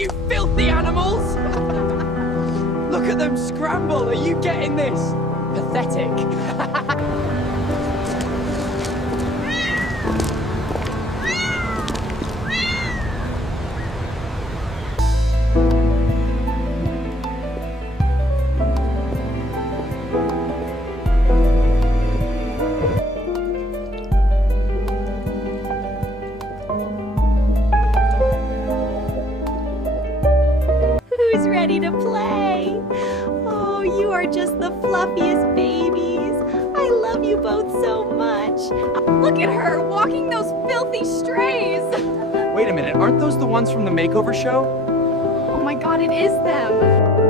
you filthy animals! Look at them scramble, are you getting this? Pathetic. Who's ready to play? Oh, you are just the fluffiest babies. I love you both so much. Look at her walking those filthy strays. Wait a minute, aren't those the ones from the makeover show? Oh my God, it is them.